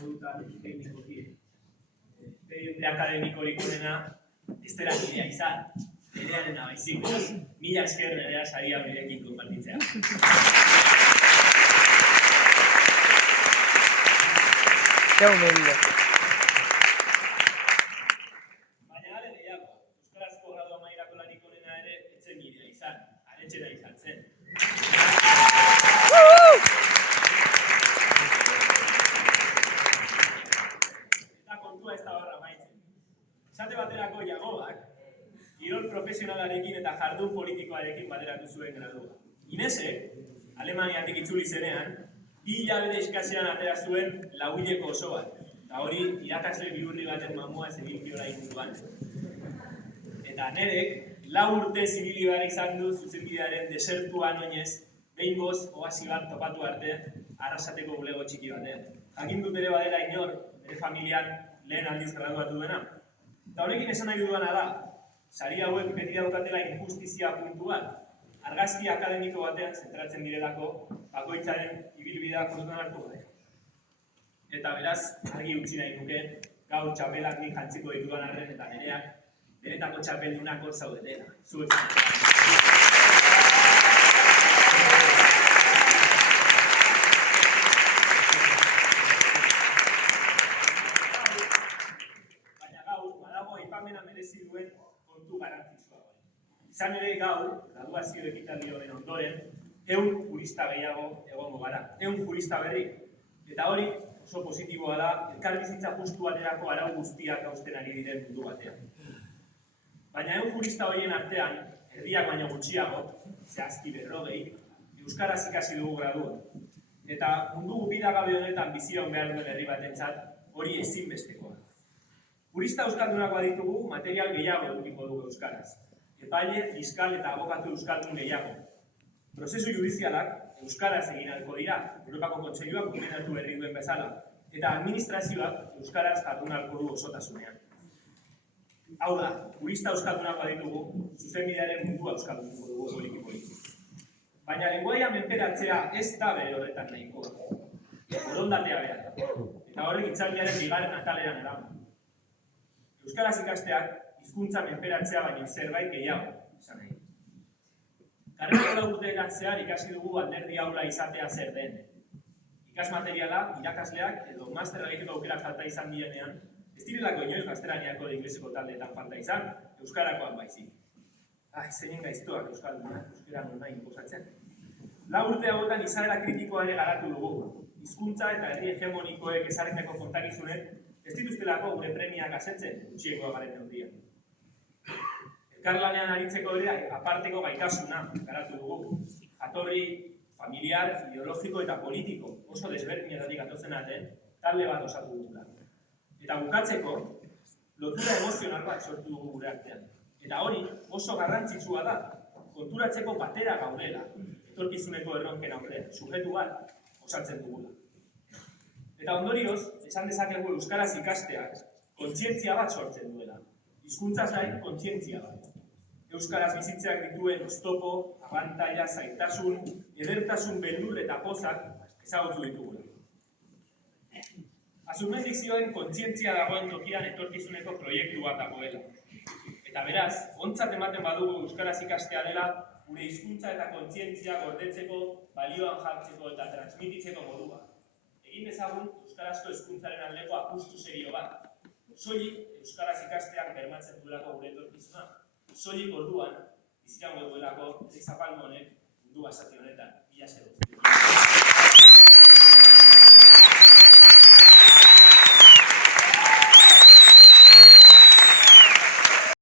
modutan teknikoki. Espediente akademikorik onena ez dela nirea izan, nirearena baizik, mila esker nirea saria bidekin konpartitzea. Qué humilde. Baina gale gehiago, euskarazko gradu amaierako lanik onena ere etzen nirea izan, aretxera izan zen. Eta kontua ez da barra maitzen. Esate baterako Jagobak, kirol profesionalarekin eta jardun politikoarekin bateratu zuen gradua. Inesek, Alemaniatik itzuli zenean, 2 hilabete eskasean atera zuen lauileko oso bat. Eta hori, irakasle bihurri baten mamua zibilkiora inguruan. Eta nerek, 4 urte zibili behar izan du zuzenbidearen desertuan oinez, behingoz, oasi bat topatu arte, arrasateko bulego txiki batean. Jakin dut ere badela inor, bere familian lehen aldiz graduatu duena. Eta horrekin esan nahi dudana da, sari hauek beti daukatela injustizia puntu bat, argazki akademiko batean zentratzen direlako bakoitzaren ibilbidea kontutan hartu gabe. Eta beraz, argi utzi nahi nuke, gaur txapelak nik jantziko ditudan arren eta nereak, benetako txapeldunak hor zaudetela. Zuek baina gaur, badago aipamena merezi duen kontu garantzitsua. Izan ere gaur, graduazio ekitaldi honen ondoren, 100 jurista gehiago egongo gara, 100 jurista berri. Eta hori oso positiboa da, elkarbizitza justu baterako arau guztiak hausten ari diren mundu batean. Baina 100 jurista horien artean, erdiak baino gutxiago, zehazki 40, euskaraz ikasi dugu gradua. Eta mundu bidagabe honetan bizion behar duen herri batentzat hori ezinbestekoa. Jurista euskaldunak baditugu, material gehiago edukiko dugu euskaraz. Epaile, fiskal eta abokatu euskaldun gehiago. Prozesu judizialak euskaraz egin ahalko dira, Europako Kontseiluak gomendatu berri duen bezala, eta administrazioak euskaraz jardun ahalko du osotasunean. Hau da, jurista euskaldunak baditugu, zuzenbidearen mundua euskalduniko dugu poliki-poliki. Baina lengoaia menperatzea ez da bere horretan nahikoa. Borondatea behar da. Eta horrek hitzaldiaren bigarren atalean eraman. Euskaraz ikasteak hizkuntza menperatzea baino zerbait gehiago izan nahi. Karrera urteetan zehar ikasi dugu alderdi aula izatea zer den. Ikasmateriala, irakasleak edo masterra egiteko aukera falta izan dienean, ez direlako inoiz gaztelaniako edo ingleseko taldeetan falta izan, euskarakoan baizik. Zeinen gaiztuak euskaldunak, euskara nahi inposatzen. 4 urte hauetan izaera kritikoa ere garatu dugu. Hizkuntza eta herri hegemonikoek ezarritako kontakizunek ez dituztelako gure premiak asetzen gutxiengoa garen neurrian. Elkarlanean aritzeko ere aparteko gaitasuna garatu dugu. Jatorri, familiar, ideologiko eta politiko oso desberdinetatik atozen arren talde bat osatu dugula. Eta bukatzeko, lotura emozional bat sortu dugu gure artean. Eta hori oso garrantzitsua da, konturatzeko batera gaudela, etorkizuneko erronken aurrean, sujetu bat osatzen dugula. Eta ondorioz, esan dezakegu euskaraz ikasteak kontzientzia bat sortzen duela. Hizkuntzaz gain kontzientzia bat. Euskaraz bizitzeak dituen oztopo, abantaila, zailtasun, edertasun, beldur eta pozak ezagutu ditugula. Azurmendik zioen kontzientzia dagoen tokian etorkizuneko proiektu bat dagoela. Eta beraz, ontzat ematen badugu euskaraz ikastea dela, gure hizkuntza eta kontzientzia gordetzeko, balioan jartzeko eta transmititzeko modua. Egin dezagun euskarazko hizkuntzaren aldeko apustu serio bat. Soilik euskaraz ikasteak bermatzen duelako gure etorkizuna. Soilik orduan, bizirango duelako zapaldu honek mundu basati honetan. Mila esker.